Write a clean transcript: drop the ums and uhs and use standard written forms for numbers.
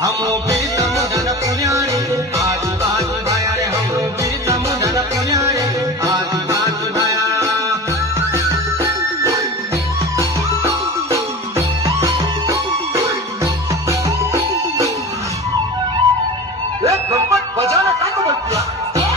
हम भी समुद्र पुण्यारे आदिवासी भाया रे हम भी समुद्र पुण्यारे आदिवासी भाया गणपत बजाना टाको म्हणतो